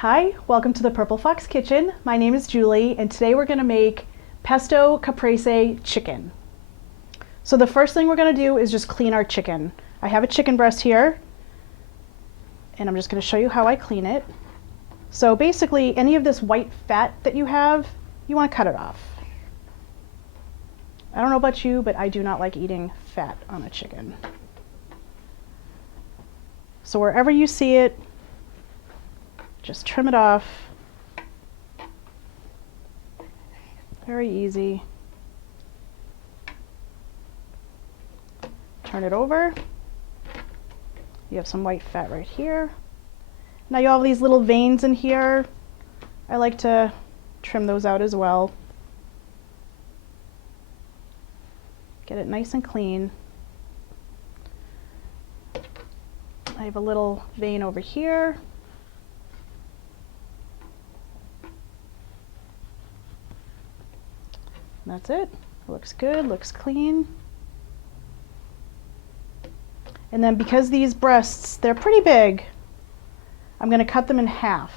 Hi, welcome to the Purple Fox Kitchen. My name is Julie, and today we're going to make pesto caprese chicken. So the first thing we're going to do is just clean our chicken. I have a chicken breast here, and I'm just going to show you how I clean it. So basically, any of this white fat that you have, you want to cut it off. I don't know about you, but I do not like eating fat on a chicken. So wherever you see it, just trim it off. Very easy. Turn it over. You have some white fat right here. Now you have these little veins in here. I like to trim those out as well. Get it nice and clean. I have a little vein over here. That's it. Looks good, looks clean. And then because these breasts, they're pretty big, I'm going to cut them in half.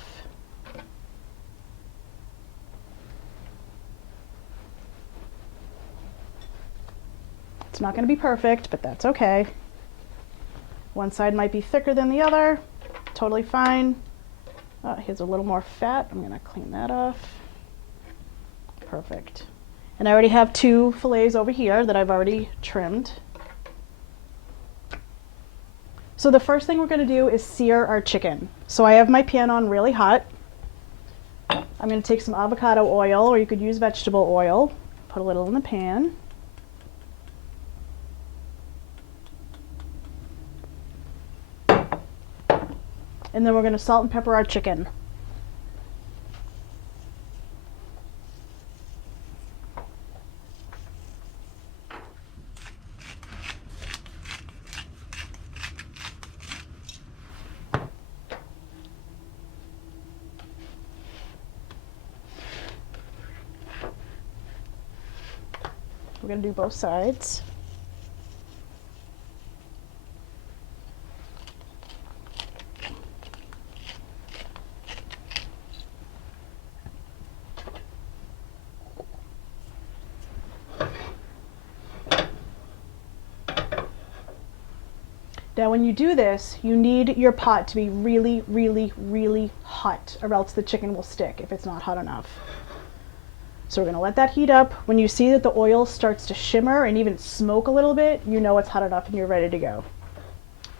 It's not going to be perfect, but that's okay. One side might be thicker than the other. Totally fine. Oh, here's a little more fat. I'm going to clean that off. Perfect. And I already have two fillets over here that I've already trimmed. So the first thing we're going to do is sear our chicken. So I have my pan on really hot. I'm going to take some avocado oil, or you could use vegetable oil. Put a little in the pan. And then we're going to salt and pepper our chicken. We're going to do both sides. Now when you do this, you need your pot to be really, really, really hot, or else the chicken will stick if it's not hot enough. So we're going to let that heat up. When you see that the oil starts to shimmer and even smoke a little bit, you know it's hot enough and you're ready to go.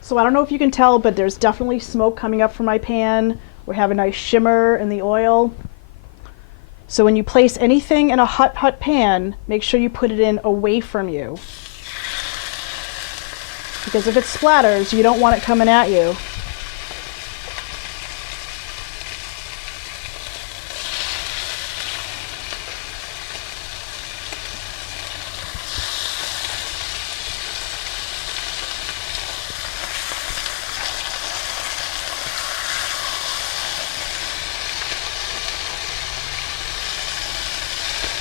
So I don't know if you can tell, but there's definitely smoke coming up from my pan. We have a nice shimmer in the oil. So when you place anything in a hot pan, make sure you put it in away from you. Because if it splatters, you don't want it coming at you.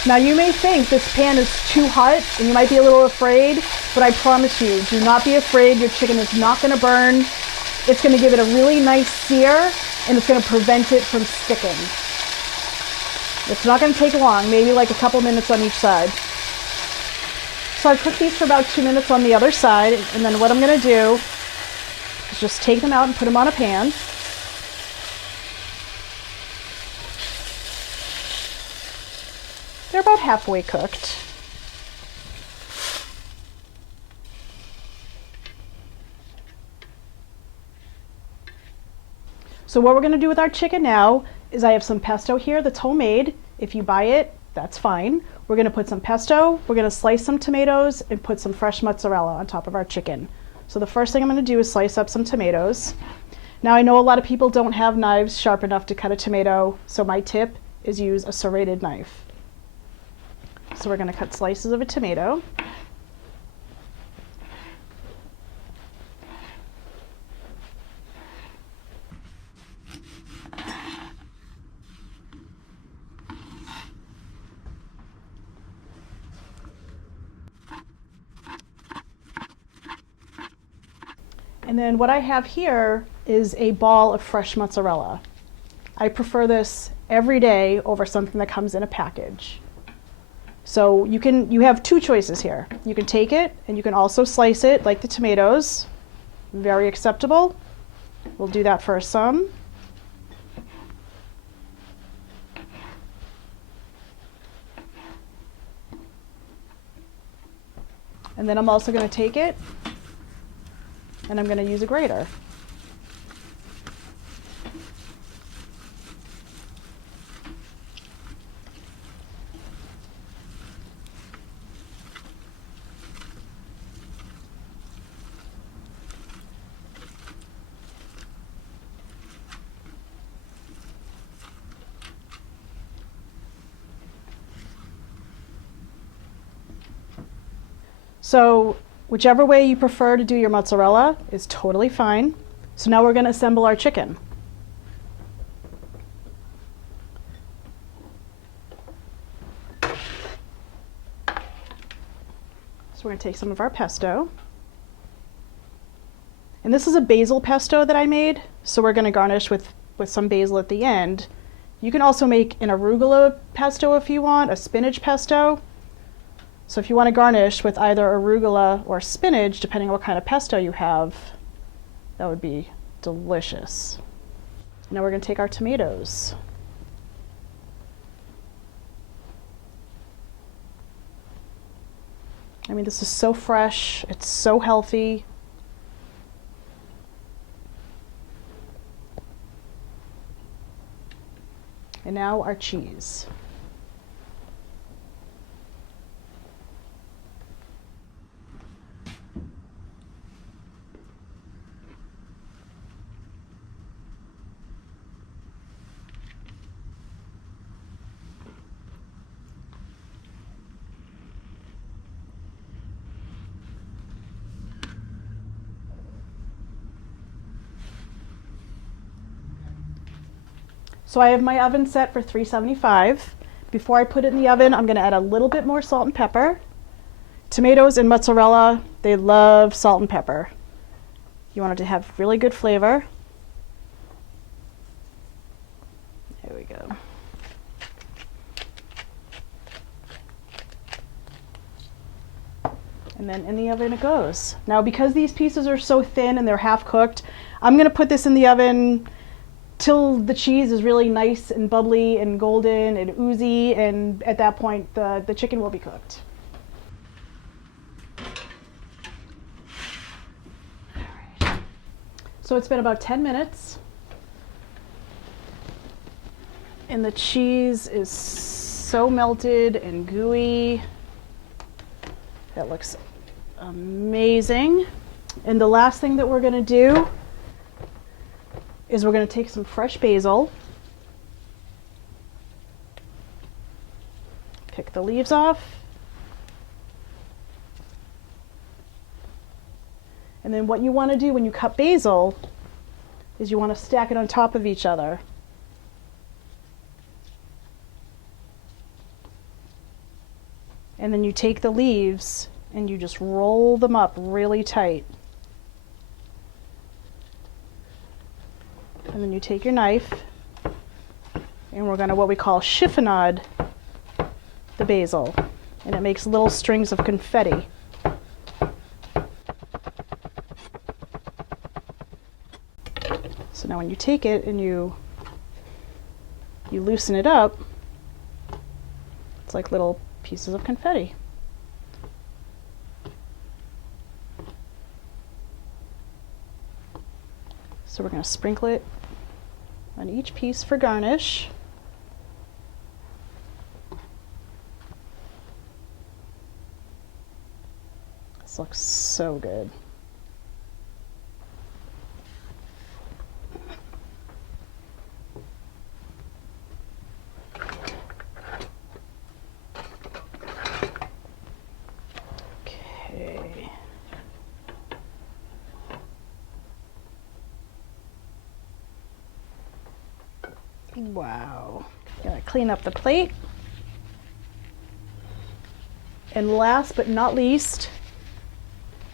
Now you may think this pan is too hot and you might be a little afraid, but I promise you, do not be afraid. Your chicken is not going to burn. It's going to give it a really nice sear, and it's going to prevent it from sticking. It's not going to take long, maybe like a couple minutes on each side. So I cooked these for about 2 minutes on the other side, and then what I'm going to do is just take them out and put them on a pan. They're about halfway cooked. So what we're going to do with our chicken now is I have some pesto here that's homemade. If you buy it, that's fine. We're going to put some pesto, we're going to slice some tomatoes, and put some fresh mozzarella on top of our chicken. So the first thing I'm going to do is slice up some tomatoes. Now I know a lot of people don't have knives sharp enough to cut a tomato, so my tip is use a serrated knife. So we're going to cut slices of a tomato. And then what I have here is a ball of fresh mozzarella. I prefer this every day over something that comes in a package. So you have two choices here. You can take it and you can also slice it like the tomatoes. Very acceptable. We'll do that for some. And then I'm also going to take it and I'm going to use a grater. So whichever way you prefer to do your mozzarella is totally fine. So now we're going to assemble our chicken. So we're going to take some of our pesto. And this is a basil pesto that I made, so we're going to garnish with some basil at the end. You can also make an arugula pesto if you want, a spinach pesto. So if you want to garnish with either arugula or spinach, depending on what kind of pesto you have, that would be delicious. Now we're going to take our tomatoes. I mean, this is so fresh, it's so healthy. And now our cheese. So I have my oven set for 375. Before I put it in the oven, I'm going to add a little bit more salt and pepper. Tomatoes and mozzarella, they love salt and pepper. You want it to have really good flavor. There we go. And then in the oven it goes. Now because these pieces are so thin and they're half cooked, I'm going to put this in the oven till the cheese is really nice and bubbly and golden and oozy, and at that point the chicken will be cooked. All right. So it's been about 10 minutes and the cheese is so melted and gooey. That looks amazing. And the last thing that we're going to do is we're going to take some fresh basil, pick the leaves off, and then what you want to do when you cut basil is you want to stack it on top of each other. And then you take the leaves and you just roll them up really tight. And then you take your knife and we're going to what we call chiffonade the basil, and it makes little strings of confetti. So now when you take it and you loosen it up, it's like little pieces of confetti. So we're going to sprinkle it on each piece for garnish. This looks so good. Okay. Wow. Gonna clean up the plate. And last but not least,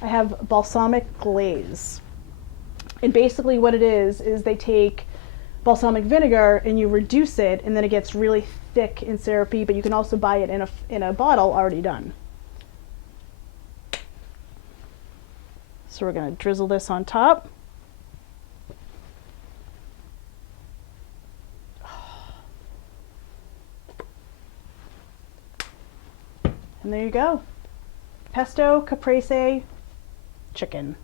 I have balsamic glaze. And basically what it is they take balsamic vinegar and you reduce it, and then it gets really thick and syrupy, but you can also buy it in a bottle already done. So we're going to drizzle this on top. And there you go. Pesto caprese chicken.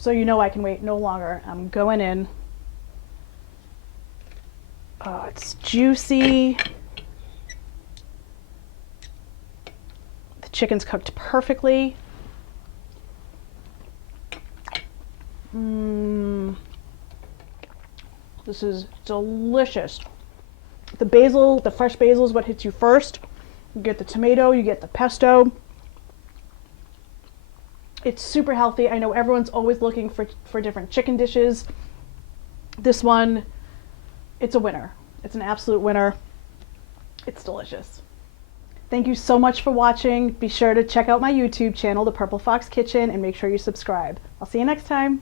So you know I can wait no longer. I'm going in. Oh, it's juicy. The chicken's cooked perfectly. This is delicious. The basil, the fresh basil is what hits you first. You get the tomato, you get the pesto. It's super healthy. I know everyone's always looking for different chicken dishes. This one, it's a winner. It's an absolute winner. It's delicious. Thank you so much for watching. Be sure to check out my YouTube channel, The Purple Fox Kitchen, and make sure you subscribe. I'll see you next time.